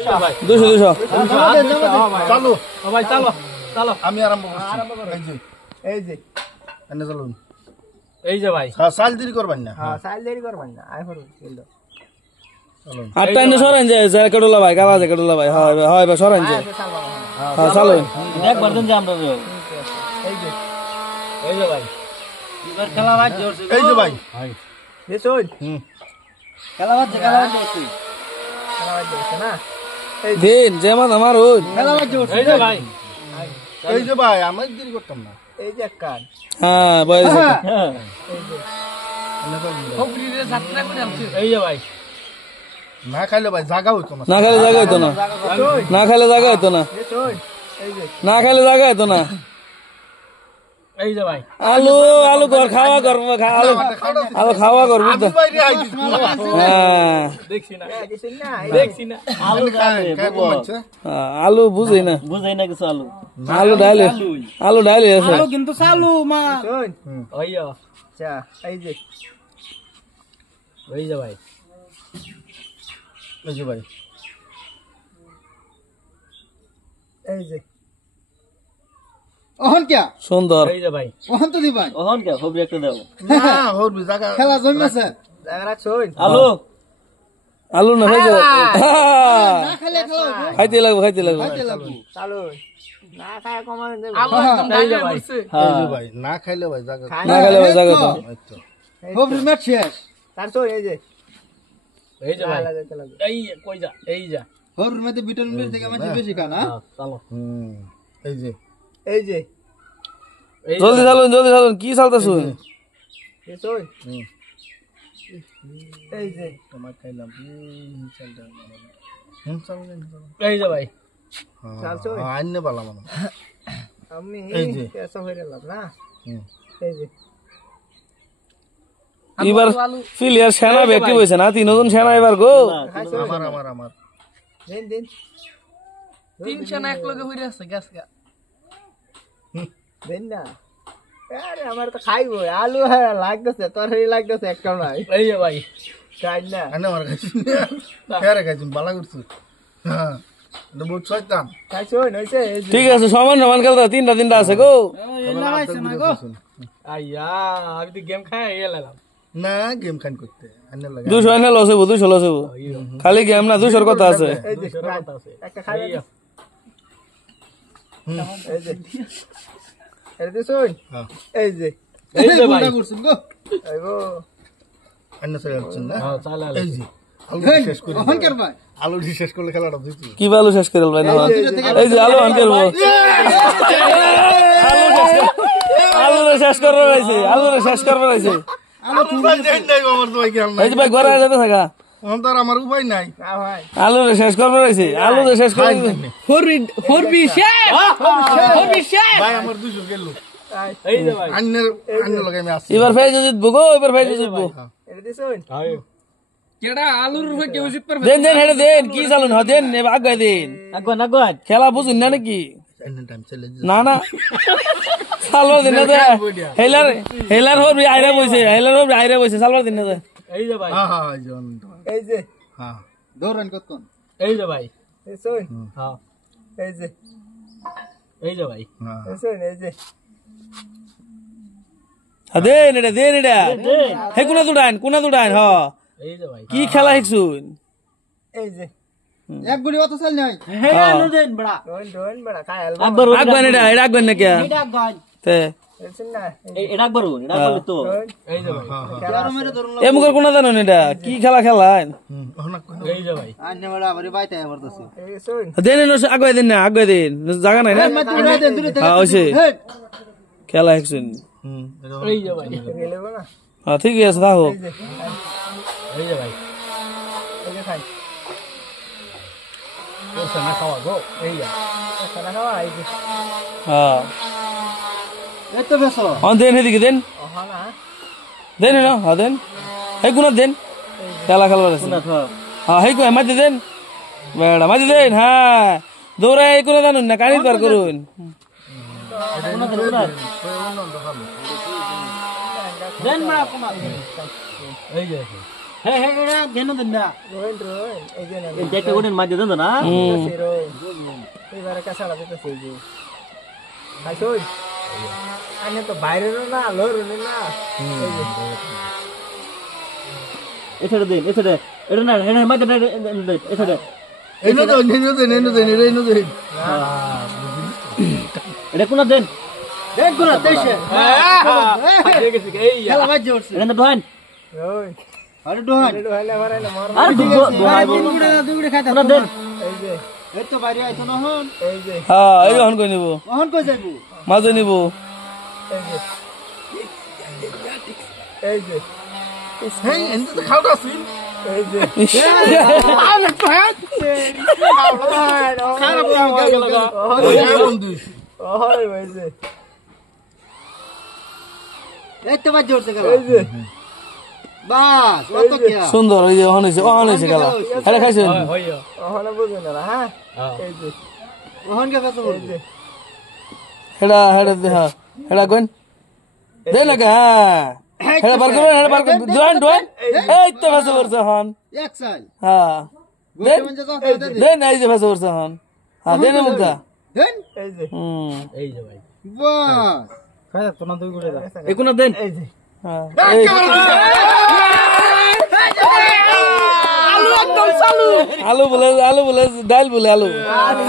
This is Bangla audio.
200 200 চালু ভাই চালো চালো আমি আরম্ভ করছি এই যে এনে চলুন এই যে ভাই সাল দেরি করবেন না হ্যাঁ সাইল দেরি করবেন না আই হরু কিন্তু চলুন আটটা এনে সরেন যে কাটুলা ভাই কালা যে কাটুলা ভাই হয় হয় ভাই সরেন যে হ্যাঁ চালু একবার দেন যে আমরা এই যে এই যে ভাই এবার খেলা ভাই জোরছে এই যে ভাই দেখুন খেলা ভাই জোরছে খেলা হচ্ছে না দিন যেমন আমার ওই খেলা ভাই জোরছে এই যে ভাই এই যে ভাই আমি দেরি করতাম না এই যে কান হ্যাঁ বয়স এই যে এনে চলুন খবরিরে যাত্রা করে আমছি এই যে ভাই না খাইলে ভাই জায়গা হইতো না না খাইলে জায়গা হইতো না না খাইলে জায়গা হইতো না দেখুন এই যে না খাইলে জায়গা হইতো না এই যে ভাই আলু আলু কর খাওয়া কর আলু আলু খাওয়া কর বুঝছো বাইরে আইছি হ্যাঁ দেখছি না দেখছেন না দেখছি না আলু খায় কমাচ্ছে আলু বুঝই না বুঝাই না কিছু আলু আলু ডাইলে আছে আলু কিন্তু চালু মা দেখুন ওইয়া আচ্ছা এই যে এই যে ভাই এই যে ভাই এই যে ওহন কে সুন্দর এই যে ভাই ওহন তো দি ভাই ওহন কে খবরি একটা দাও না হরবি জায়গা খেলা জমেছে জায়গা রাখছুন আলু আলু না খাইছে না খেলে খেলা হইবো খাইতে লাগবে খাইতে লাগবে খাইতে লাগবো চালু না খায় কমান দেব এই যে ভাই এই যে ভাই না খাইলে ভাই জায়গা না খাইলে জায়গা তো এই তো খবর ম্যাচ শেষ তারছুন এই যে এই যে ভাই লাগা লাগা এই কই যা এই যা খবর মধ্যে ভিটামিন থেকে মাঝে বেশি খান হ্যাঁ চলো এই যে এই যে জলদি চালুন কি চালতেছুন দেখুন এই যে তোমার খাইলাম চালটা এই যে ভাই চালছুন আইনে পালাম না আমি এই যে। এসব হয়ে গেলাম না এই যে এবার ফিলিয়ার সেনা ব্যক্তি হয়েছে না 3 জন সেনা এবার গো আমার আমার আমার দিন দিন 300 না এক লগে হইরা আছে গ্যাস গা দিন না আরে আমার তো খাইবো আলু হ্যাঁ লাগতেছে তরকারি লাগতেছে একটা নাই এই যে ভাই খাই না আইনে আমার খাইছি ফেরে খাইছি বালা করছি হ্যাঁ এটা বহুত শয়তান খাইছুন হইছে এই যে ঠিক আছে সমান খেলতে তিনটা আছে গো আইয়া আমি তো গেম খাই এলাম না গেম খান করতে আইনে লাগে 200 এনে লস হইব 200 লস হইব খালি গেম না 200 কথা আছে এই যে একটা খাই এই যে এটা দিছুন হ্যাঁ এই যে এই যে ভাই করছেন গো আইগো আইনে চলে যাচ্ছেন না হ্যাঁ চালা এই যে আলু শেষ করে ওহন কে ভাই আলু শেষ করলে খেলাটা দিচ্ছি কি বালু শেষ করে ভাই না এই যে আলু আন করব আলু শেষ করবে রাইছে আলু শেষ করবে রাইছে আলু তুই দেন নাই আমার তো ভাই খেয়াল নাই এই যে ভাই ঘরে যেতে থাকা অন্তর আমার উপায় নাই না ভাই আলু শেষ করবে রাইছে আলু শেষ করবে ফরবি শেষ ভাই আমার 200 গেল এই যে ভাই আন্নের লগে আমি আসছি এবার ফেজ জিতবো গো এবার ফেজ জিতবো এটা দিছুন কেডা আলুর রূপে কেউ জিত পারবে দেন হেডে দেন কি চালুন হ দেন আগায় দেন আগুন খেলা বুঝুন না নাকি আন্নের টাইম চলে না সালবার দিন না দে হেলার হবি আইরা বইছে সালবার দিন না দে এই যে ভাই হ্যাঁ হ্যাঁ জন এই যে হ্যাঁ দৌড়ান কতক্ষণ এই যে ভাই দিছুন হ্যাঁ এই যে এই যে ভাই হ্যাঁ দিছুন এই যে দেন এটা হে কোনা দুডাইন হ এই যে ভাই কি খেলা শিখছুন এই যে এক গুড়ি অত চাল নাই ডোন বড়া খাই আলবা আগবেন এটা আগবেন না কে তে দিছুন না এটা বলবো তো এই যে ভাই আরো মেরে ধরুন এ মুখের কোনা জানেন এটা কি খেলা খেলান এই যে ভাই আন্নে বড় আবার বাইতে পড়তেছে এই দিছুন দেন আগায় দিন না আগায় দিন জায়গা নাই না হ্যাঁ হইছে খেলা শিখছুন এই যে ভাই গেলে না হ্যাঁ ঠিক আছে থাকো এই যে এই যে ভাই এই যে খাই ওসে না খাওয়া গো এই যে খানা খাওয়া এই যে হ্যাঁ এই তো বেসো দেন এদিকে দেন ওহা না দেন না হ্যাঁ দেন এই কোনা দেন খেলা খেলবার আছে হ্যাঁ এই কোনা মাঝে দেন বেড়া মাঝে দেন হ্যাঁ দৌড়ায় এই কোনা জানুন না কানি পার করুন দেন না কোনা এই যে হ্যাঁ হ্যাঁ এটা কেন দেন না রোহিন রোহিন এই যে না দেখতে কোন মাঝে দেন না এবারে কাছাড়া দিতেছে এই যে খাইছই আনে তো বাইরেরও না লোরও না এই যে এছাড়া দেন এছাড়া এটা না এটা মাঝে এছাড়া এনো দেন এটা কোন দেন দেখ গুনা দেশে খেলা বাজ জোরছে এটা না দোহান রোহিন আরে ডোহান এটা হইলে মারে না মার আর দোহাই তিন গুড়ে না দুই গুড়ে খাইতা কোন দেন এই যে এই তো বাইরে আইতো না হন এই যে হ্যাঁ এই হন কই নিব কখন কই যাইবো মাঝে নিব এই যে এই যে হেই এনতে তো খাওয়া আছে এই যে খারাপ কাম গেল ওই বন্ধু ওরে এই যে এই তো বাজ জোরছে খেলা এই যে বাস অত কি সুন্দর ওই যে অহন হইছে খেলা এটা খাইছেন ওখানে বুঝুন না হ্যাঁ এই যে কখন কে ফেসো এই যে হেডা হ্যাঁ হেডা কোন দে না হ্যাঁ হেডা বার করুন হেডা বার করুন দোহান এই তো ভাষা করছে হন এক সাল হ্যাঁ গোটে মঞ্জা যাও দে দেন এই যে ভাষা করছে হন হ্যাঁ দেন মুখা দেন এই যে এই যে ভাই বাস খায় তো না দুই গুড়ে দা এই কোন দেন এই যে হ্যাঁ আলু বলে ডাল বলে আলু